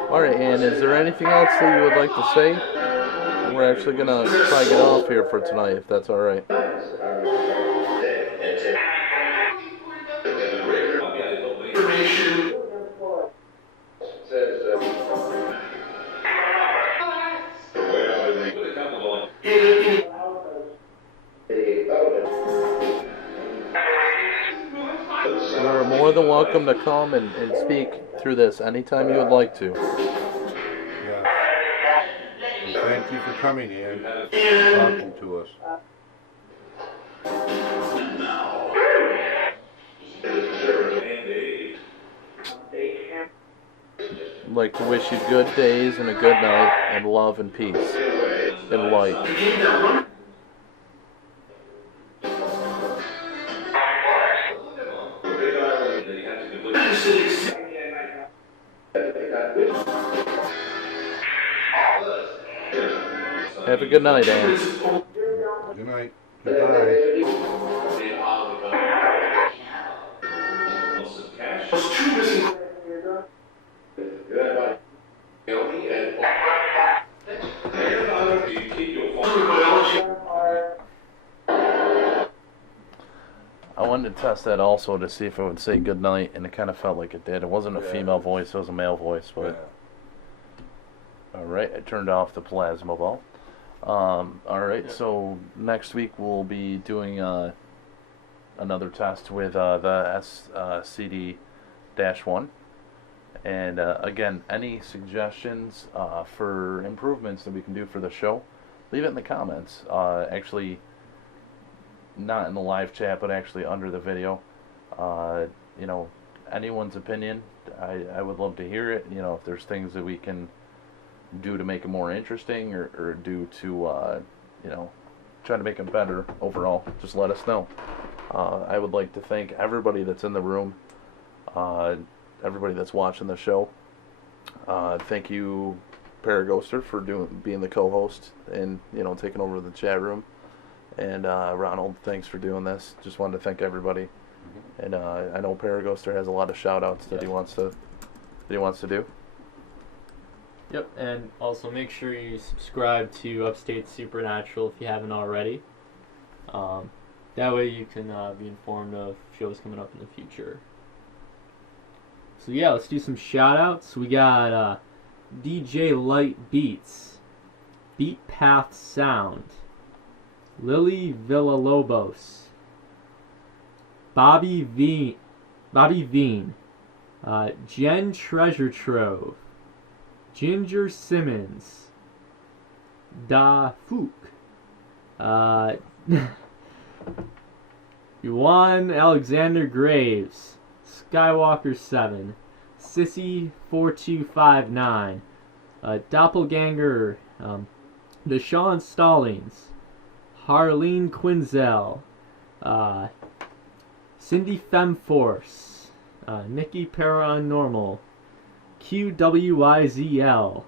Alright, Anne, is there anything else that you would like to say? We're actually gonna try to get off here for tonight, if that's alright. You're more than welcome to come and speak through this anytime you would like to. Yeah. Thank you for coming in, talking to us. I'd like to wish you good days and a good night, and love and peace and light. Have a good night, Anne. Good night. Goodbye. I wanted to test that also to see if it would say good night, and it kind of felt like it did. It wasn't a female voice, it was a male voice, but... Alright, I turned off the plasma ball. Alright, so next week we'll be doing another test with the SCD-1. And again, any suggestions for improvements that we can do for the show, leave it in the comments. Actually, not in the live chat, but actually under the video. You know, anyone's opinion, I would love to hear it. You know, if there's things that we can do to make it more interesting, or do to, you know, try to make it better overall, just let us know. I would like to thank everybody that's in the room, everybody that's watching the show. Thank you, Paraghoster, for being the co-host and, you know, taking over the chat room. And Ronald, thanks for doing this. Just wanted to thank everybody. And I know Paraghoster has a lot of shout-outs that he wants to do. Yep, and also make sure you subscribe to Upstate Supernatural if you haven't already. That way you can be informed of shows coming up in the future. So yeah, let's do some shout-outs. We got DJ Light Beats, Beat Path Sound, Lily Villalobos, Bobby Veen, Jen Treasure Trove, Ginger Simmons, Da Fook, Yuan Alexander Graves, Skywalker 7, Sissy 4259, Doppelganger, Deshaun Stallings, Harleen Quinzel, Cindy Femforce, Nikki Paranormal, QWIZL,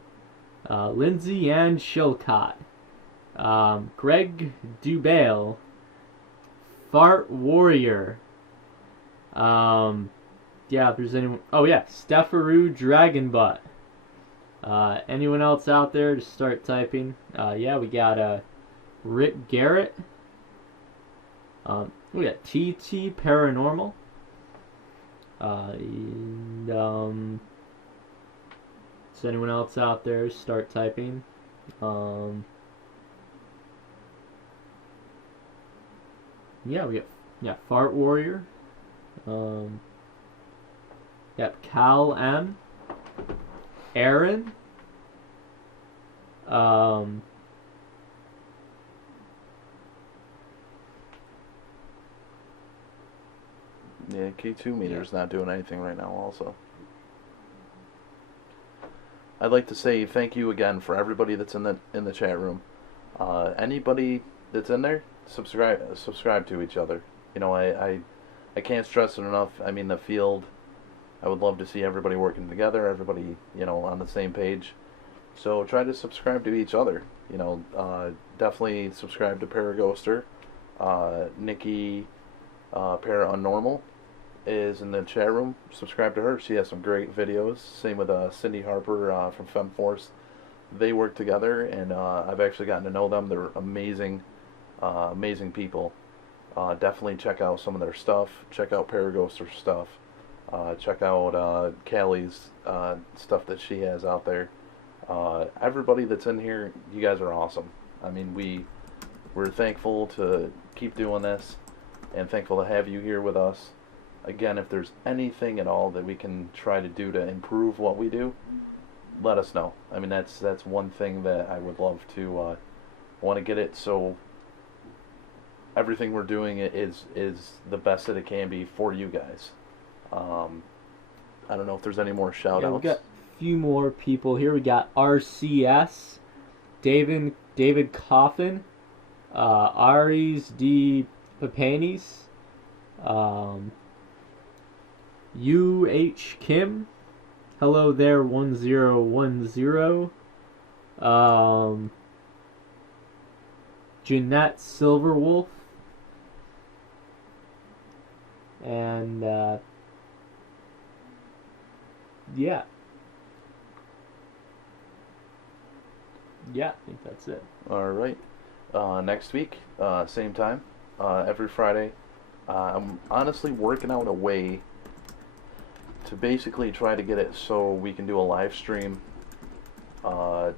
Lindsay Ann Shilcott, Greg Dubale, Fart Warrior, yeah, if there's anyone, oh yeah, Steffaroo Dragonbutt. Anyone else out there, just start typing. Yeah, we got Rick Garrett. We got TT Paranormal. Is anyone else out there, start typing. Yeah, we got Fart Warrior. Yep, Cal M. Aaron. Yeah, K2 meter's not doing anything right now also. I'd like to say thank you again for everybody that's in the chat room. Anybody that's in there, subscribe to each other. You know, I can't stress it enough. I mean, the field, I would love to see everybody working together, everybody, you know, on the same page. So try to subscribe to each other. You know, definitely subscribe to Paraghoster. Nikki Paranormal is in the chat room. Subscribe to her. She has some great videos. Same with Cindy Harper from FemForce. They work together, and I've actually gotten to know them. They're amazing, amazing people. Definitely check out some of their stuff. Check out Paraghoster stuff. Check out Callie's stuff that she has out there. Everybody that's in here, you guys are awesome. I mean, we're thankful to keep doing this, and thankful to have you here with us. Again, if there's anything at all that we can try to do to improve what we do, let us know. I mean, that's one thing that I would love to want to get it so everything we're doing is the best that it can be for you guys. I don't know if there's any more shout outs. We've got a few more people here. We got RCS, David Coffin, Aries D. Papanis, UH Kim, hello there 1010, Jeanette Silverwolf, and yeah, I think that's it. All right. Next week, same time, every Friday. I'm honestly working out a way to basically try to get it so we can do a live stream. I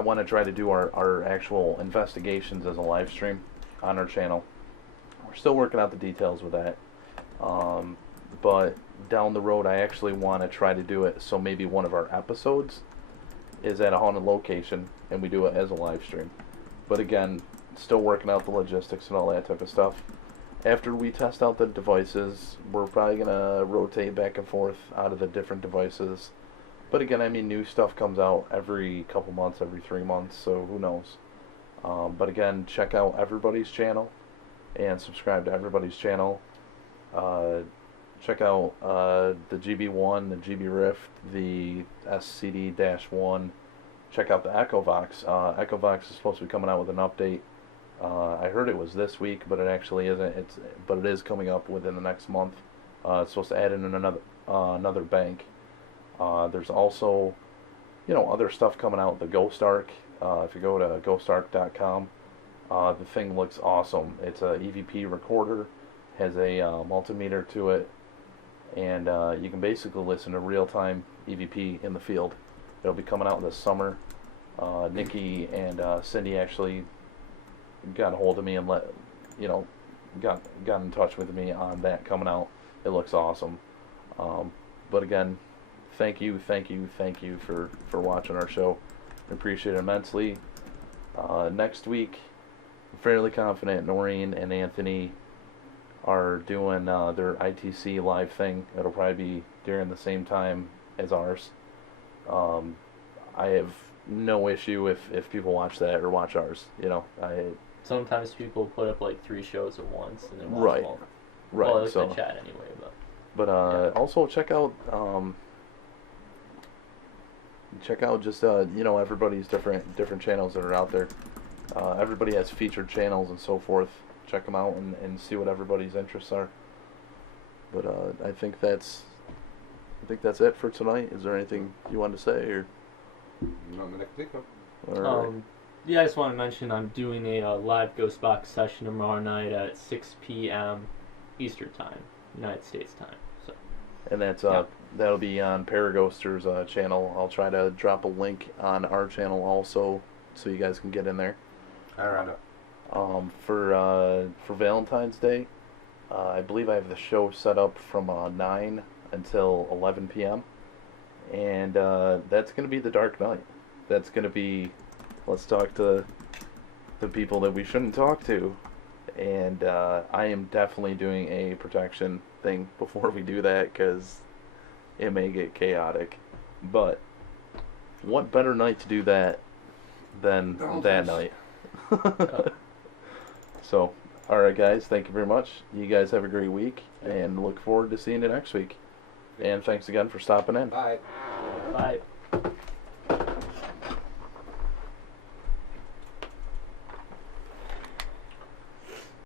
want to try to do our actual investigations as a live stream on our channel. We're still working out the details with that. But down the road, I actually want to try to do it so maybe one of our episodes is at a haunted location and we do it as a live stream. But again, still working out the logistics and all that type of stuff. After we test out the devices, we're probably going to rotate back and forth out of the different devices. But again, I mean, new stuff comes out every couple months, every 3 months, so who knows. But again, check out everybody's channel and subscribe to everybody's channel. Check out the GB1, the GB Rift, the SCD-1. Check out the Echovox. Echovox is supposed to be coming out with an update. I heard it was this week, but it actually isn't. But it is coming up within the next month. It's supposed to add in another bank. There's also, you know, other stuff coming out. The Ghost Arc. If you go to GhostArc.com, the thing looks awesome. It's a EVP recorder, has a multimeter to it, and you can basically listen to real-time EVP in the field. It'll be coming out this summer. Nikki and Cindy actually got a hold of me and got in touch with me on that coming out. It looks awesome. But again, thank you for watching our show. I appreciate it immensely. Next week, I'm fairly confident Noreen and Anthony are doing their ITC live thing. It'll probably be during the same time as ours. I have no issue if people watch that or watch ours. You know, Sometimes people put up like 3 shows at once and then watch Right. them all. right. Well, I like so, the chat anyway, but but also check out just everybody's different channels that are out there. Everybody has featured channels and so forth. Check them out and see what everybody's interests are. But I think that's it for tonight. Is there anything you want to say? Or Nothing I can think of. all right. yeah, I just want to mention I'm doing a live Ghost Box session tomorrow night at 6 p.m. Eastern Time, United States time. So And that's Yeah. that'll be on Paraghoster's channel. I'll try to drop a link on our channel also, so you guys can get in there. Alright. For Valentine's Day, I believe I have the show set up from 9 until 11 p.m. And that's going to be the Dark Knight. That's going to be, let's talk to the people that we shouldn't talk to. And I am definitely doing a protection thing before we do that, because it may get chaotic. But what better night to do that than that night? So, alright guys, thank you very much. You guys have a great week, and look forward to seeing you next week. And thanks again for stopping in. Bye. bye.